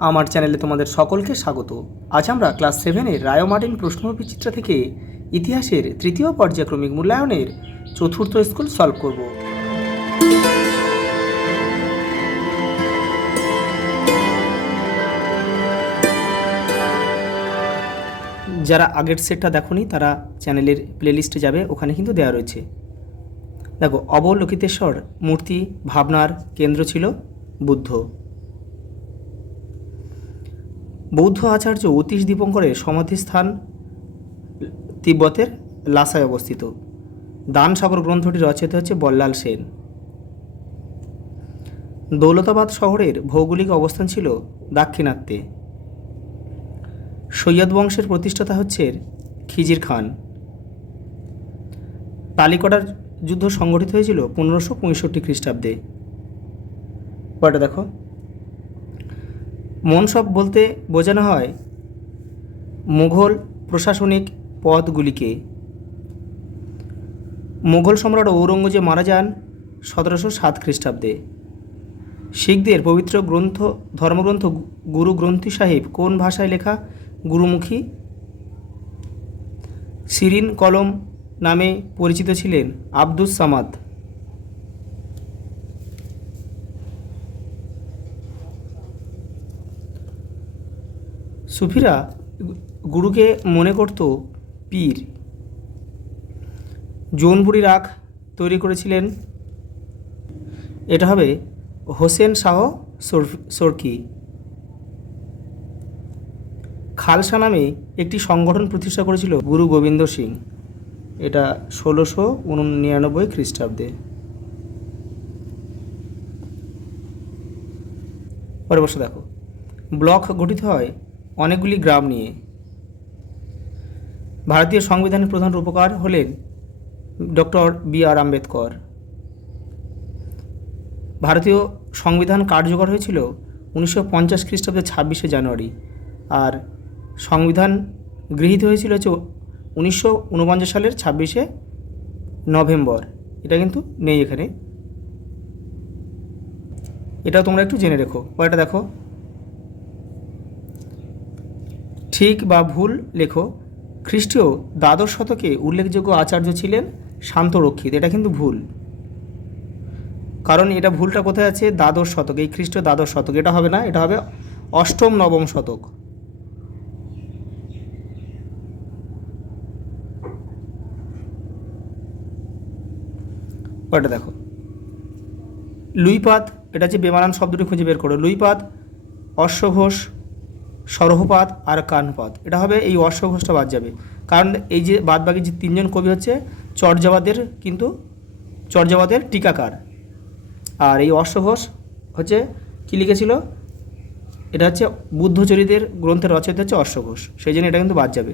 আমার চ্যানেলে তোমাদের সকলকে স্বাগত। আজ আমরা ক্লাস 7-এর রায় মার্টিন প্রশ্ন বিচিত্রা থেকে ইতিহাসের তৃতীয় পর্যায়ক্রমিক মূল্যায়নের চতুর্থ স্কুল সলভ করব। যারা আগের সেটটা দেখোনি তারা চ্যানেলের প্লেলিস্টে যাবে, ওখানে কিন্তু দেওয়া রয়েছে। দেখো, অবলোকিতেশ্বর মূর্তি ভাবনার কেন্দ্র ছিল বুদ্ধ। বৌদ্ধ আচার্য অতীশ দীপঙ্করের সমাধিস্থান তিব্বতের লাসায় অবস্থিত। দান সাগর গ্রন্থটি রচয়িতা হচ্ছে বল্লাল সেন। দৌলতাবাদ শহরের ভৌগোলিক অবস্থান ছিল দাক্ষিণাত্যে। সৈয়দ বংশের প্রতিষ্ঠাতা হচ্ছে খিজির খান। তালিকটার যুদ্ধ সংগঠিত হয়েছিল 1565 খ্রিস্টাব্দে। পরেটা দেখো, মনসব বলতে বোঝানো হয় মুঘল প্রশাসনিক পদগুলিকে। মুঘল সম্রাট ঔরঙ্গজেব মারা যান 1707 খ্রিস্টাব্দে। শিখদের পবিত্র ধর্মগ্রন্থ গুরু গ্রন্থি সাহিব কোন ভাষায় লেখা? গুরুমুখী। সিরিন কলম নামে পরিচিত ছিলেন আব্দুস সামাদ। সুফিরা গুরুকে মনে করত পীর। জৌনপুরি রাগ তৈরি করেছিলেন, এটা হবে হোসেন শাহ সরকি। খালসা নামে একটি সংগঠন প্রতিষ্ঠা করেছিল গুরু গোবিন্দ সিং, এটা 1699 খ্রিস্টাব্দে। পরে বসে দেখো, ব্লক গঠিত হয় অনেকগুলি গ্রাম নিয়ে। ভারতীয় সংবিধানের প্রধান রূপকার হলেন ডক্টর বি.আর. আম্বেদকর। ভারতীয় সংবিধান কার্যকর হয়েছিল 1950 খ্রিস্টাব্দে 26শে জানুয়ারি, আর সংবিধান গৃহীত হয়েছিল হচ্ছে 1949 সালের 26শে নভেম্বর। এটা কিন্তু নেই এখানে, এটাও তোমরা একটু জেনে রেখো। পরেরটা দেখো, ঠিক বা ভুল লেখো। খ্রিস্টীয় দ্বাদশ শতকে উল্লেখযোগ্য আচার্য ছিলেন শান্তরক্ষিত, এটা কিন্তু ভুল। কারণ এটা ভুলটা কোথায় আছে? দ্বাদশ শতক, এই খ্রিস্টীয় দ্বাদশ শতক। এটা হবে না, এটা হবে অষ্টম নবম শতক। পরেরটা দেখো, লুইপাত, এটা হচ্ছে বেমানান শব্দটি খুঁজে বের করো। লুইপাত, অশ্বঘোষ, সরহপাত আর কানপাত। এটা হবে, এই অশ্বঘোষটা বাদ যাবে, কারণ এই যে বাদবাকি যে তিনজন কবি হচ্ছে চর্যাবাদের টিকাকার। আর এই অশ্বঘোষ হচ্ছে কী লিখেছিল? এটা হচ্ছে বুদ্ধচরিতের গ্রন্থের রচয়িতা হচ্ছে অশ্বঘোষ, সেই জন্য এটা কিন্তু বাদ যাবে।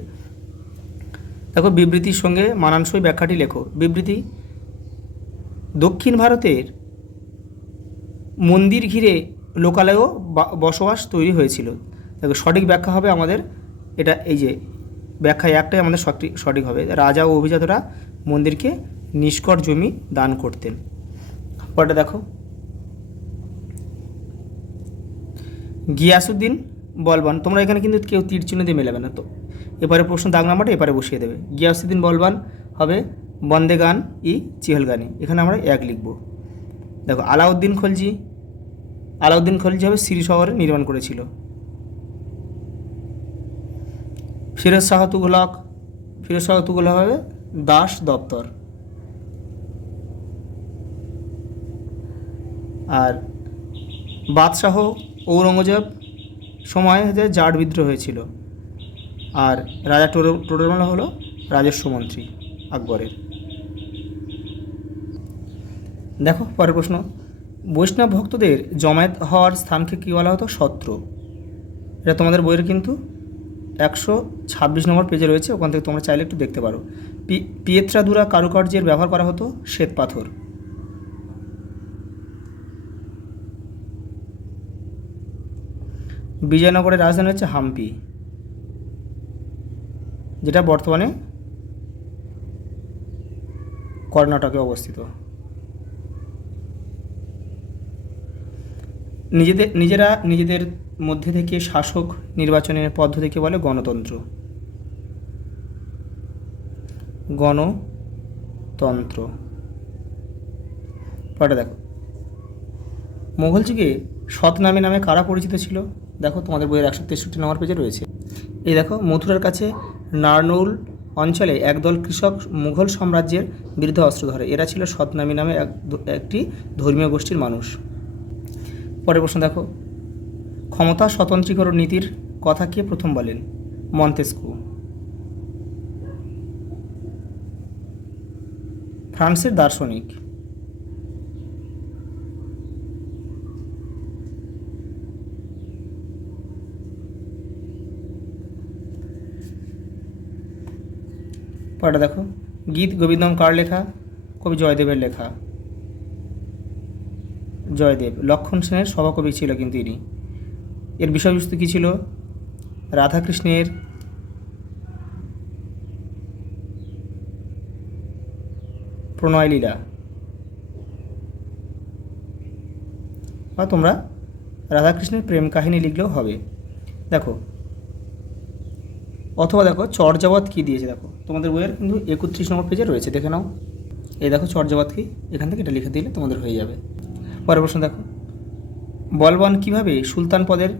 দেখো, বিবৃতির সঙ্গে মানানসই ব্যাখ্যাটি লেখো। বিবৃতি: দক্ষিণ ভারতের মন্দির ঘিরে লোকালয়েও বসবাস তৈরি হয়েছিল। দেখো, সঠিক ব্যাখ্যা হবে আমাদের এটা, এই যে ব্যাখ্যায় একটাই আমাদের সঠিক হবে, রাজা ও অভিজাতরা মন্দিরকে নিষ্কর জমি দান করতেন। পরেটা দেখো, গিয়াসুদ্দিন বলবান। তোমরা এখানে কিন্তু কেউ তীর চিহ্ন দিয়ে মেলাবে না, তো এবারে প্রশ্ন দাগ নাম্বারটা এবারে বসিয়ে দেবে। গিয়াসুদ্দিন বলবান হবে বন্দেগান ই চিহলগানি, এখানে আমরা 1 লিখব। দেখো, আলাউদ্দিন খলজি হবে সিরি শহরে নির্মাণ করেছিল। ফিরোজ শাহ তুগলক হবে দাস দপ্তর। আর বাদশাহ ঔরঙ্গজেব সময় হচ্ছে জাট বিদ্রোহ হয়েছিল। আর রাজা টোডরমাল হলো রাজস্ব মন্ত্রী আকবরের। দেখো, পরের প্রশ্ন, বৈষ্ণব ভক্তদের জমায়েত হওয়ার স্থানকে কী বলা হতো? সত্র। এটা তোমাদের বইয়ের কিন্তু 126 নম্বর পেজে রয়েছে, ওখান থেকে তোমরা চাইলে একটু দেখতে পারো। পিয়েত্রাদুরা কারুকার্যের ব্যবহার করা হতো শ্বেত পাথর। বিজয়নগরের রাজধানী হচ্ছে হাম্পি, যেটা বর্তমানে কর্ণাটকে অবস্থিত। নিজেদের মধ্যে থেকে শাসক নির্বাচনের পদ্ধতিকে বলে গণতন্ত্র। গণতন্ত্র। পরে দেখো, মোগল যুগে সৎনামী নামে কারা পরিচিত ছিল? দেখো তোমাদের বইয়ের 163 নম্বর পেজে রয়েছে। এই দেখো, মথুরার কাছে নারনৌল অঞ্চলে একদল কৃষক মুঘল সাম্রাজ্যের বিরুদ্ধে অস্ত্র ধরে। এরা ছিল সৎনামী নামে একটি ধর্মীয় গোষ্ঠীর মানুষ। পরের প্রশ্ন দেখো, ক্ষমতা স্বতন্ত্রীকরণ নীতির কথা কে প্রথম বলেন? মন্তেস্কু। ফ্রান্সের দার্শনিক। পরেটা দেখো, গীত গোবিন্দম কার লেখা? কবি জয়দেবের লেখা। জয়দেব। লক্ষণ সেনের সভাকবি ছিল কিন্তু ইনি। এর বিষয়বস্তু কী ছিল? রাধাকৃষ্ণের প্রণয় লীলা, বা তোমরা রাধাকৃষ্ণের প্রেম কাহিনী লিখলেও হবে। দেখো, অথবা দেখো চর্যাবত কী দিয়েছে, দেখো তোমাদের বইয়ের কিন্তু 31 নম্বর পেজে রয়েছে, দেখে নাও। এই দেখো চর্যাবত কী, এখান থেকে এটা লিখে দিলে তোমাদের হয়ে যাবে। পরের প্রশ্ন দেখো, বলবান কীভাবে সুলতান পদের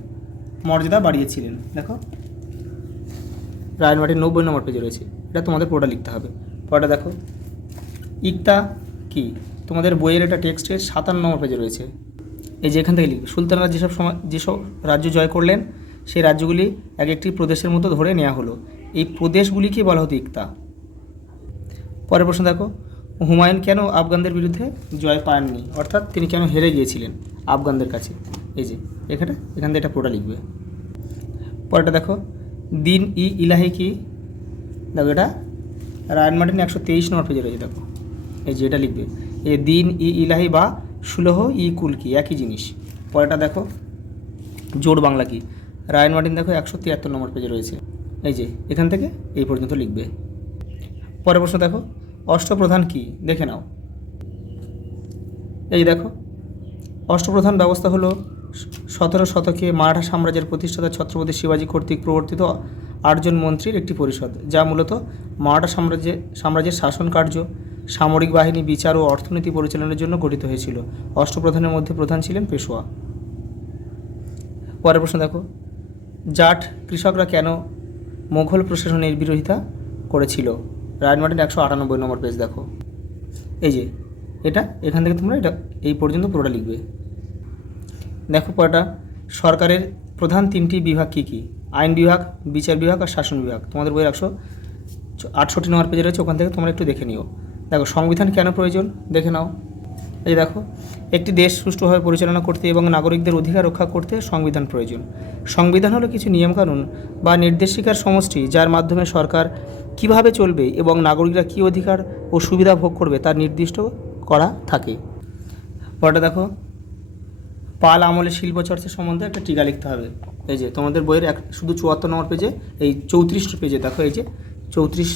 মর্যাদা বাড়িয়েছিলেন? দেখো রায়নবাটির 90 নম্বর পেজে রয়েছে, এটা তোমাদের পুরোটা লিখতে হবে। পরেটা দেখো, ইকতা কি? তোমাদের বইয়ের এটা টেক্সটের 57 নম্বর পেজে রয়েছে। এই যে এখান থেকে লিখবে, সুলতানরা যেসব রাজ্য জয় করলেন সেই রাজ্যগুলি এক একটি প্রদেশের মতো ধরে নেওয়া হলো। এই প্রদেশগুলিকে বলা হতো ইকতা। পরের প্রশ্ন দেখো, হুমায়ুন কেন আফগানদের বিরুদ্ধে জয় পাননি? অর্থাৎ তিনি কেন হেরে গিয়েছিলেন আফগানদের কাছে? এই যে এখান থেকে এটা পুরোটা লিখবে। পরেরটা দেখো, দিন ই ইলাহি কি? দেখো এটা রায়নমার্টিন 123 নম্বর পেজে রয়েছে। দেখো এই যে এটা লিখবে, এই দিন ই ইলাহি বা সুলহ ই কুল কি, একই জিনিস। পরেরটা দেখো, জোড় বাংলা কি? রায়নমার্টিন দেখো 173 নম্বর পেজে রয়েছে। এই যে এখান থেকে এই পর্যন্ত লিখবে। পরের প্রশ্ন দেখো, অষ্টপ্রধান কি? দেখে নাও। এই দেখো, অষ্টপ্রধান ব্যবস্থা হলো 17 শতকে মারাঠা সাম্রাজ্যের প্রতিষ্ঠাতা ছত্রপতি শিবাজী কর্তৃক প্রবর্তিত 8 জন মন্ত্রীর একটি পরিষদ, যা মূলত মারাঠা সাম্রাজ্যের শাসন কার্য, সামরিক বাহিনী, বিচার ও অর্থনীতি পরিচালনার জন্য গঠিত হয়েছিল। অষ্টপ্রধানের মধ্যে প্রধান ছিলেন পেশোয়া। পরের প্রশ্ন দেখো, জাট কৃষকরা কেন মোঘল প্রশাসনের বিরোধিতা করেছিল? রায়নমার্টিন 198 নম্বর পেজ। দেখো এই যে এটা, এখান থেকে তোমরা এটা এই পর্যন্ত পুরোটা লিখবে। দেখো পরেটা, সরকারের প্রধান 3টি বিভাগ কী কী? আইন বিভাগ, বিচার বিভাগ আর শাসন বিভাগ। তোমাদের বইয়ের 168 নম্বর পেজে রয়েছে, ওখান থেকে তোমরা একটু দেখে নিও। দেখো, সংবিধান কেন প্রয়োজন? দেখে নাও। এই দেখো, একটি দেশ সুষ্ঠুভাবে পরিচালনা করতে এবং নাগরিকদের অধিকার রক্ষা করতে সংবিধান প্রয়োজন। সংবিধান হলো কিছু নিয়মকানুন বা নির্দেশিকার সমষ্টি, যার মাধ্যমে সরকার কিভাবে চলবে এবং নাগরিকরা কী অধিকার ও সুবিধা ভোগ করবে তা নির্দিষ্ট করা থাকে। পরেটা দেখো, পাল আমলের শিল্পচর্চা সম্বন্ধে একটা টিকা লিখতে হবে। এই যে তোমাদের বইয়ের শুধু 74 নম্বর পেজে, এই 34 পেজে দেখো, এই যে 34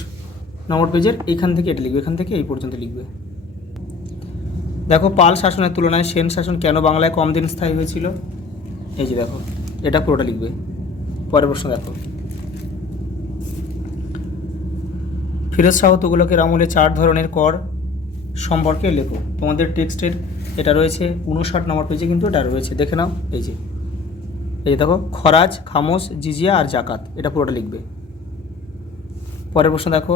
নম্বর পেজের এইখান থেকে এটা লিখবে, এখান থেকে এই পর্যন্ত লিখবে। দেখো, পাল শাসনের তুলনায় সেন শাসন কেন বাংলায় কম দিন স্থায়ী হয়েছিল? এই যে দেখো এটা পুরোটা লিখবে। পরের প্রশ্ন দেখো, ফিরোজ শাহ তুগলকের আমলে 4 ধরনের কর সম্পর্কে লেখো। তোমাদের টেক্সটের এটা রয়েছে 59 নম্বর পেজে, কিন্তু এটা রয়েছে, দেখে নাও। এই যে দেখো, খরাজ, খামোশ, জিজিয়া আর জাকাত, এটা পুরোটা লিখবে। পরের প্রশ্ন দেখো,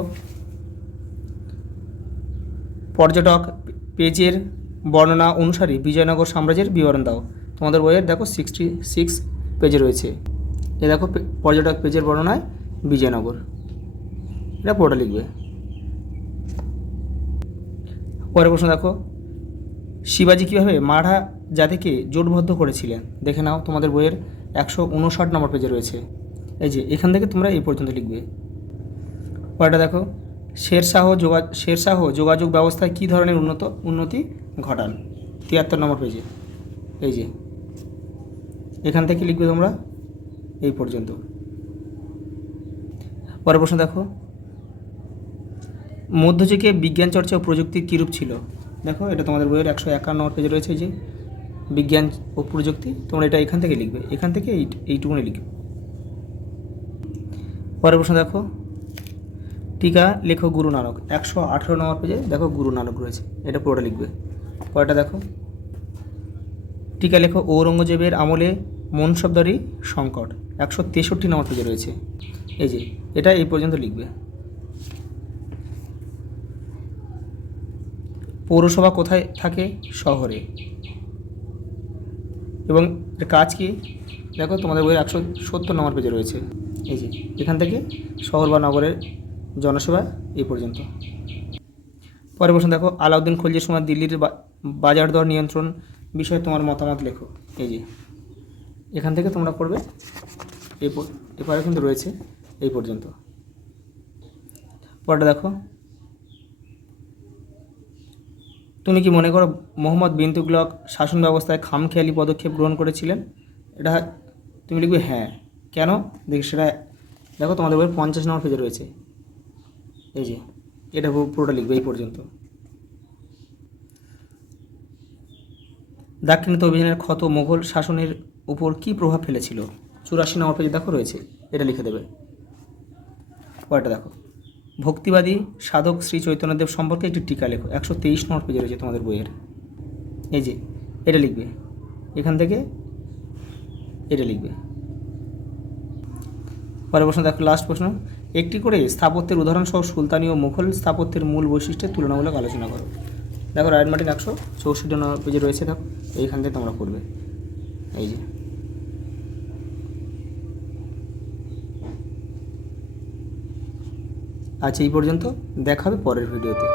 পর্যটক পেজের বর্ণনা অনুসারে বিজয়নগর সাম্রাজ্যের বিবরণ দাও। তোমাদের বইয়ের দেখো 66 পেজে রয়েছে। এই দেখো, পর্যটক পেজের বর্ণনায় বিজয়নগর, এটা পুরোটা লিখবে। পরের প্রশ্ন দেখো, শিবাজী কীভাবে মারাঠা জাতিকে জোটবদ্ধ করেছিলেন? দেখে নাও। তোমাদের বইয়ের 159 নম্বর পেজে রয়েছে। এই যে এখান থেকে তোমরা এই পর্যন্ত লিখবে। পরেরটা দেখো, শেরশাহ যোগাযোগ ব্যবস্থায় কী ধরনের উন্নতি ঘটান? 73 নম্বর পেজে। এই যে এখান থেকে লিখবে তোমরা এই পর্যন্ত। পরের প্রশ্ন দেখো, মধ্যযুগে বিজ্ঞান চর্চা ও প্রযুক্তির কীরূপ ছিল? দেখো এটা তোমাদের বইয়ের 151 নম্বর পেজে রয়েছে। যে বিজ্ঞান ও প্রযুক্তি, তোমরা এটা এখান থেকে লিখবে, এখান থেকে এইটুকুনি লিখবে। পরের প্রশ্ন দেখো, টিকা লেখো গুরু নানক। 118 নম্বর পেজে দেখো গুরু নানক রয়েছে, এটা পুরোটা লিখবে। পরেরটা দেখো, টিকা লেখো ঔরঙ্গজেবের আমলে মনসবদারি সংকট। 163 নম্বর পেজে রয়েছে, এই যে এটা এই পর্যন্ত লিখবে। পৌরসভা কোথায় থাকে? শহরে। এবং এর কাজ কি দেখো, তোমাদের বইয়ের 170 নম্বর পেজে রয়েছে, এই যে এখান থেকে শহর বা নগরের জনসেবা এই পর্যন্ত। পরের প্রশ্ন দেখো, আলাউদ্দিন খলজির সময় দিল্লির বাজার দর নিয়ন্ত্রণ বিষয়ে তোমার মতামত লেখো। এই যে এখান থেকে তোমরা করবে, এরপরে কিন্তু রয়েছে এই পর্যন্ত। পরেরটা দেখো, তুমি কি মনে করো মোহাম্মদ বিন তুগলক শাসন ব্যবস্থায় খামখেয়ালি পদক্ষেপ গ্রহণ করেছিলেন? এটা তুমি লিখবে হ্যাঁ। কেন? সেটা দেখো তোমাদের বইয়ের 50 নম্বর পেজে রয়েছে, এই যে এটা পুরোটা লিখবে এই পর্যন্ত। দাক্ষিণাত্য অভিযানের ক্ষত মোগল শাসনের উপর কী প্রভাব ফেলেছিল? 84 নম্বর পেজে দেখো রয়েছে, এটা লিখে দেবে। পরেরটা দেখো, ভক্তিবাদী সাধক শ্রী চৈতন্যদেব সম্পর্কে একটি টিকা লেখো। 123 নম্বর পেজে রয়েছে তোমাদের বইয়ের, এই যে এটা লিখবে, এখান থেকে এটা লিখবে। পরের প্রশ্ন দেখো, লাস্ট প্রশ্ন, একটি করে স্থাপত্যের উদাহরণসহ সুলতানি ও মুঘল স্থাপত্যের মূল বৈশিষ্ট্যের তুলনামূলক আলোচনা করো। দেখো রায়ট মার্টিন 164 নম্বর পেজে রয়েছে, দেখো এইখান থেকে তোমরা করবে, এই যে। আচ্ছা, এই পর্যন্ত, দেখা হবে পরের ভিডিওতে।